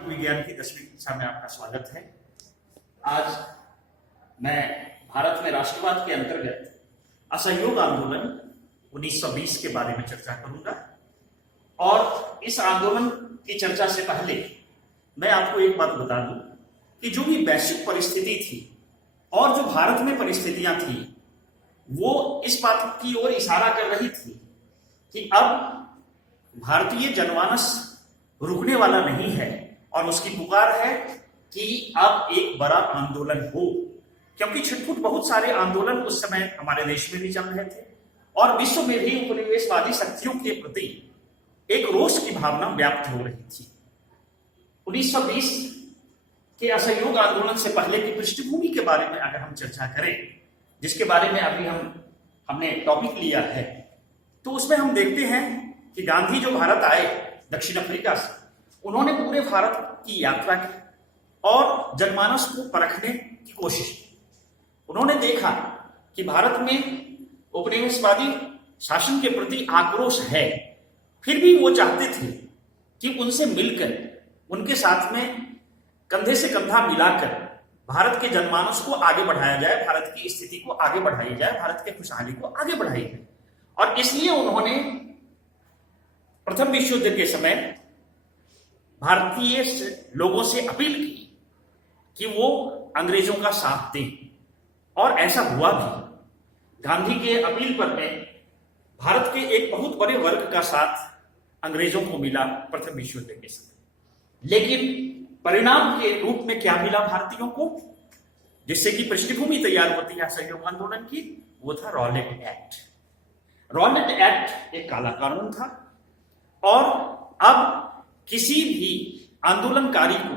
विज्ञान की 10वीं कक्षा में आपका स्वागत है। आज मैं भारत में राष्ट्रवाद के अंतर्गत असहयोग आंदोलन 1920 के बारे में चर्चा करूंगा। और इस आंदोलन की चर्चा से पहले मैं आपको एक बात बता दूं कि जो भी वैश्विक परिस्थिति थी और जो भारत में परिस्थितियां थी वो इस बात की ओर इशारा कर रही थी कि अब भारतीय जनमानस रुकने वाला नहीं है और उसकी पुकार है कि अब एक बड़ा आंदोलन हो, क्योंकि छिटपुट बहुत सारे आंदोलन उस समय हमारे देश में भी चल रहे थे और विश्व में भी उपनिवेशवादी शक्तियों के प्रति एक रोष की भावना व्याप्त हो रही थी। 1920 के असहयोग आंदोलन से पहले की पृष्ठभूमि के बारे में अगर हम चर्चा करें, जिसके बारे में अभी हमने टॉपिक लिया है, तो उसमें हम देखते हैं कि गांधी जो भारत आए दक्षिण अफ्रीका से, उन्होंने पूरे भारत की यात्रा की और जनमानस को परखने की कोशिश की। उन्होंने देखा कि भारत में उपनिवेशवादी शासन के प्रति आक्रोश है, फिर भी वो चाहते थे कि उनसे मिलकर, उनके साथ में कंधे से कंधा मिलाकर भारत के जनमानस को आगे बढ़ाया जाए, भारत की स्थिति को आगे बढ़ाई जाए, भारत के खुशहाली को आगे बढ़ाई जाए। और इसलिए उन्होंने प्रथम विश्व युद्ध के समय भारतीय लोगों से अपील की कि वो अंग्रेजों का साथ दें, और ऐसा हुआ भी। गांधी के अपील पर में भारत के एक बहुत बड़े वर्ग का साथ अंग्रेजों को मिला प्रथम विश्व युद्ध के समय। लेकिन परिणाम के रूप में क्या मिला भारतीयों को, जिससे कि पृष्ठभूमि तैयार होती है असहयोग आंदोलन की, वो था रॉलेट एक्ट। रॉलेट एक्ट एक काला कानून था और अब किसी भी आंदोलनकारी को,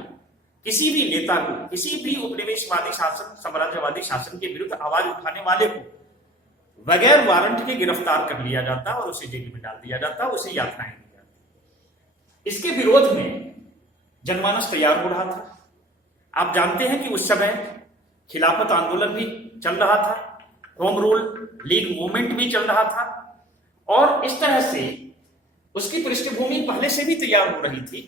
किसी भी नेता को, किसी भी उपनिवेशवादी शासन, साम्राज्यवादी शासन के विरुद्ध आवाज उठाने वाले को बगैर वारंट के गिरफ्तार कर लिया जाता और उसे जेल में डाल दिया जाता, उसे यातनाएं दी जाती। इसके विरोध में जनमानस तैयार हो रहा था। आप जानते हैं कि उस समय खिलाफत आंदोलन भी चल रहा था, होम रूल लीग मूवमेंट भी चल रहा था, और इस तरह से उसकी पृष्ठभूमि पहले से भी तैयार हो रही थी।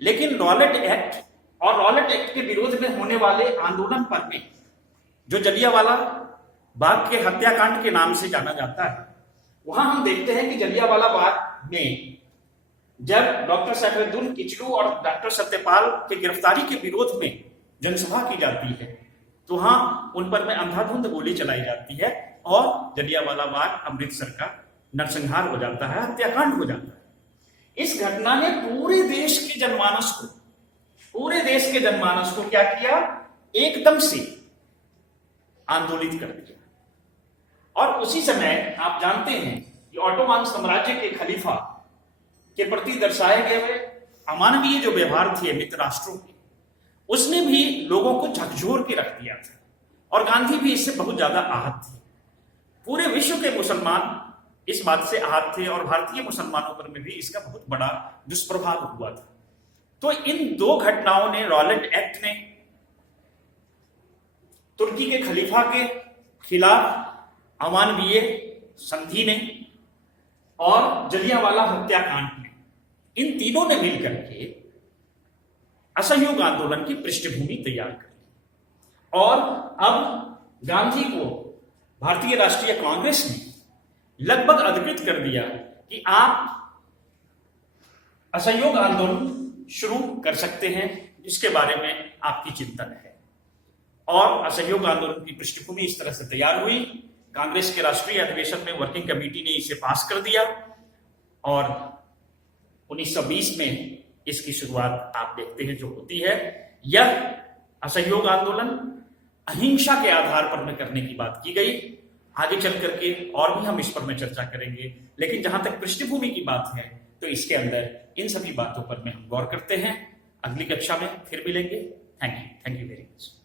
लेकिन रॉलेट एक्ट और रॉलेट एक्ट के विरोध में होने वाले आंदोलन पर में, जो जलियांवाला बाग के हत्याकांड के नाम से जाना जाता है, वहां हम देखते हैं कि जलियांवाला बाग में जब डॉक्टर सैफुद्दीन किचलू और डॉक्टर सत्यपाल के गिरफ्तारी के विरोध में जनसभा की जाती है, तो वहां उन पर में अंधाधुंध गोली चलाई जाती है और जलियांवाला बाग अमृतसर का नरसंहार हो जाता है, हत्याकांड हो जाता है। इस घटना ने पूरे देश के जनमानस को क्या किया, एकदम से आंदोलित कर दिया। और उसी समय आप जानते हैं कि ऑटोमान साम्राज्य के खलीफा के प्रति दर्शाए गए अमानवीय जो व्यवहार थे मित्र राष्ट्रों के, उसने भी लोगों को झकझोर के रख दिया था और गांधी भी इससे बहुत ज्यादा आहत थे। पूरे विश्व के मुसलमान इस बात से आहत थे और भारतीय मुसलमानों पर में भी इसका बहुत बड़ा दुष्प्रभाव हुआ था। तो इन दो घटनाओं ने, रॉलेट एक्ट ने तुर्की के खलीफा के खिलाफ अमानवीय संधि ने और जलियांवाला हत्याकांड ने, इन तीनों ने मिलकर के असहयोग आंदोलन की पृष्ठभूमि तैयार कर ली। और अब गांधी को भारतीय राष्ट्रीय कांग्रेस ने लगभग अधिकृत कर दिया कि आप असहयोग आंदोलन शुरू कर सकते हैं, जिसके बारे में आपकी चिंतन है। और असहयोग आंदोलन की पृष्ठभूमि इस तरह से तैयार हुई। कांग्रेस के राष्ट्रीय अधिवेशन में वर्किंग कमेटी ने इसे पास कर दिया और 1920 में इसकी शुरुआत आप देखते हैं जो होती है। यह असहयोग आंदोलन अहिंसा के आधार पर में करने की बात की गई। आगे चल करके और भी हम इस पर में चर्चा करेंगे, लेकिन जहां तक पृष्ठभूमि की बात है तो इसके अंदर इन सभी बातों पर में हम गौर करते हैं। अगली कक्षा में फिर मिलेंगे। Thank you very much.